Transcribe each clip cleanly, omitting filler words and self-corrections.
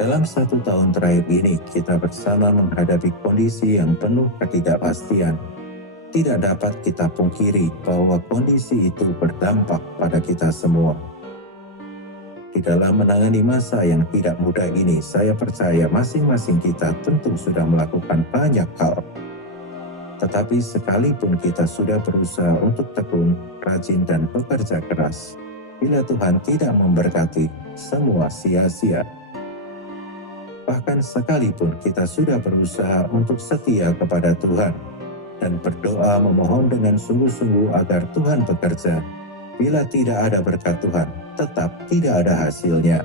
Dalam 1 tahun terakhir ini, kita bersama menghadapi kondisi yang penuh ketidakpastian. Tidak dapat kita pungkiri bahwa kondisi itu berdampak pada kita semua. Di dalam menangani masa yang tidak mudah ini, saya percaya masing-masing kita tentu sudah melakukan banyak hal. Tetapi sekalipun kita sudah berusaha untuk tekun, rajin, dan bekerja keras, bila Tuhan tidak memberkati, semua sia-sia. Bahkan sekalipun kita sudah berusaha untuk setia kepada Tuhan dan berdoa memohon dengan sungguh-sungguh agar Tuhan bekerja, bila tidak ada berkat Tuhan, tetap tidak ada hasilnya.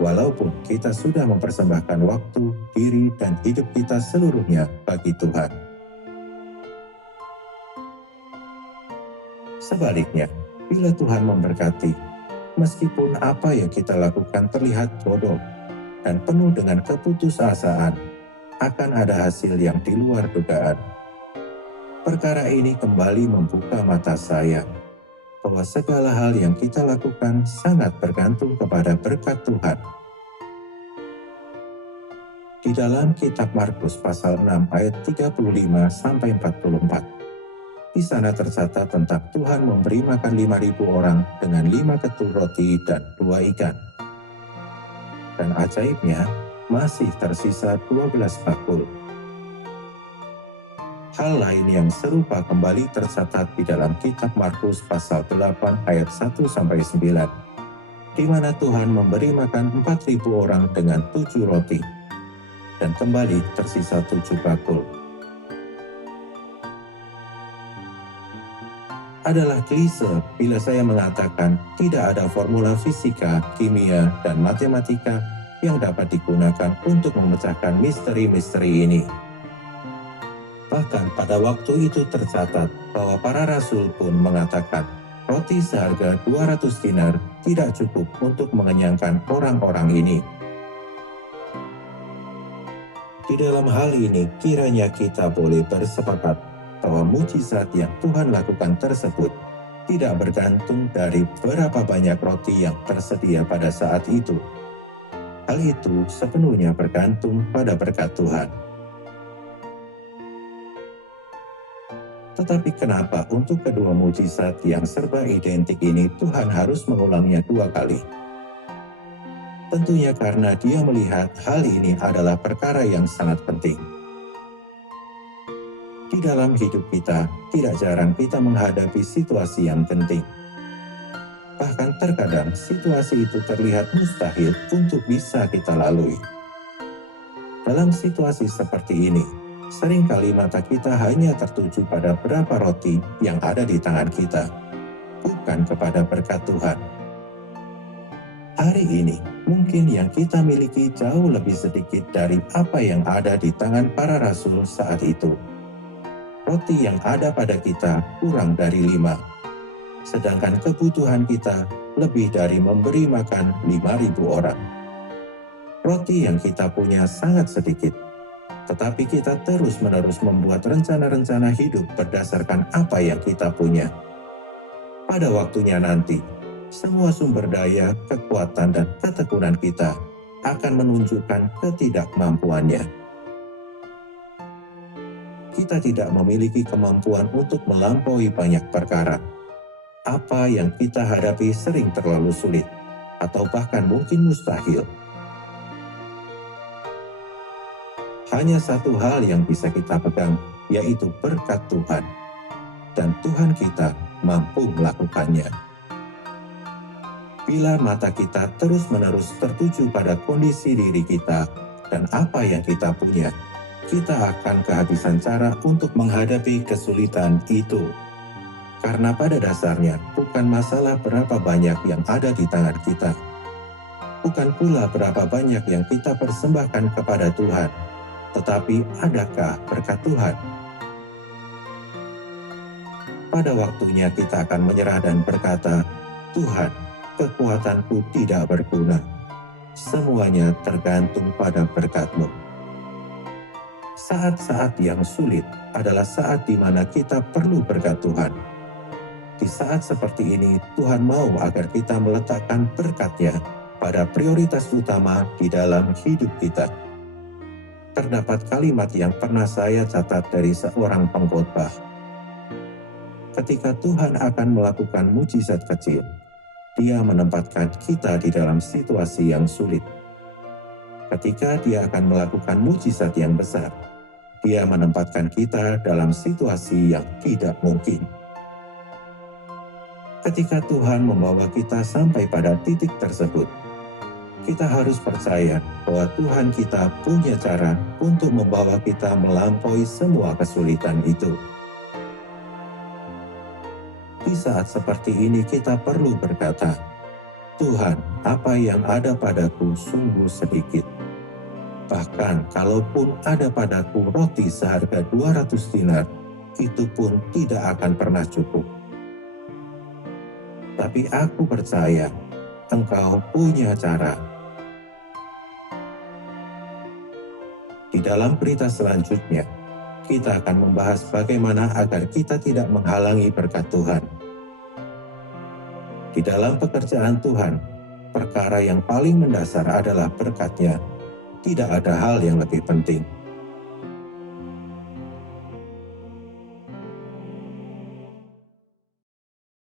Walaupun kita sudah mempersembahkan waktu, diri, dan hidup kita seluruhnya bagi Tuhan. Sebaliknya, bila Tuhan memberkati, meskipun apa yang kita lakukan terlihat bodoh dan penuh dengan keputusasaan, akan ada hasil yang di luar dugaan. Perkara ini kembali membuka mata saya bahwa segala hal yang kita lakukan sangat bergantung kepada berkat Tuhan. Di dalam kitab Markus pasal 6 ayat 35-44, di sana tercatat tentang Tuhan memberi makan 5.000 orang dengan 5 ketul roti dan 2 ikan. Dan ajaibnya, masih tersisa 12 bakul. Hal lain yang serupa kembali tercatat di dalam kitab Markus pasal 8 ayat 1-9, di mana Tuhan memberi makan 4.000 orang dengan 7 roti, dan kembali tersisa 7 bakul. Adalah klise bila saya mengatakan tidak ada formula fisika, kimia, dan matematika yang dapat digunakan untuk memecahkan misteri-misteri ini. Bahkan pada waktu itu tercatat bahwa para rasul pun mengatakan roti seharga 200 dinar tidak cukup untuk mengenyangkan orang-orang ini. Di dalam hal ini, kiranya kita boleh bersepakat bahwa mujizat yang Tuhan lakukan tersebut tidak bergantung dari berapa banyak roti yang tersedia pada saat itu. Hal itu sepenuhnya bergantung pada berkat Tuhan. Tetapi kenapa untuk kedua mujizat yang serba identik ini Tuhan harus mengulangnya 2 kali? Tentunya karena Dia melihat hal ini adalah perkara yang sangat penting. Di dalam hidup kita, tidak jarang kita menghadapi situasi yang genting. Bahkan terkadang situasi itu terlihat mustahil untuk bisa kita lalui. Dalam situasi seperti ini, seringkali mata kita hanya tertuju pada berapa roti yang ada di tangan kita, bukan kepada berkat Tuhan. Hari ini, mungkin yang kita miliki jauh lebih sedikit dari apa yang ada di tangan para rasul saat itu. Roti yang ada pada kita kurang dari 5, sedangkan kebutuhan kita lebih dari memberi makan 5.000 orang. Roti yang kita punya sangat sedikit, tetapi kita terus-menerus membuat rencana-rencana hidup berdasarkan apa yang kita punya. Pada waktunya nanti, semua sumber daya, kekuatan, dan ketekunan kita akan menunjukkan ketidakmampuannya. Kita tidak memiliki kemampuan untuk melampaui banyak perkara. Apa yang kita hadapi sering terlalu sulit, atau bahkan mungkin mustahil. Hanya satu hal yang bisa kita pegang, yaitu berkat Tuhan. Dan Tuhan kita mampu melakukannya. Bila mata kita terus-menerus tertuju pada kondisi diri kita dan apa yang kita punya, kita akan kehabisan cara untuk menghadapi kesulitan itu. Karena pada dasarnya bukan masalah berapa banyak yang ada di tangan kita. Bukan pula berapa banyak yang kita persembahkan kepada Tuhan, tetapi adakah berkat Tuhan? Pada waktunya kita akan menyerah dan berkata, Tuhan, kekuatanku tidak berguna. Semuanya tergantung pada berkat-Mu. Saat-saat yang sulit adalah saat di mana kita perlu berkat Tuhan. Di saat seperti ini, Tuhan mau agar kita meletakkan berkat-Nya pada prioritas utama di dalam hidup kita. Terdapat kalimat yang pernah saya catat dari seorang pengkhotbah. Ketika Tuhan akan melakukan mujizat kecil, Dia menempatkan kita di dalam situasi yang sulit. Ketika Dia akan melakukan mujizat yang besar, Dia menempatkan kita dalam situasi yang tidak mungkin. Ketika Tuhan membawa kita sampai pada titik tersebut, kita harus percaya bahwa Tuhan kita punya cara untuk membawa kita melampaui semua kesulitan itu. Di saat seperti ini kita perlu berkata, Tuhan, apa yang ada padaku sungguh sedikit. Bahkan kalaupun ada padaku roti seharga 200 dinar, itu pun tidak akan pernah cukup. Tapi aku percaya Engkau punya cara. Di dalam berita selanjutnya, kita akan membahas bagaimana agar kita tidak menghalangi berkat Tuhan. Di dalam pekerjaan Tuhan, perkara yang paling mendasar adalah berkat-Nya. Tidak ada hal yang lebih penting.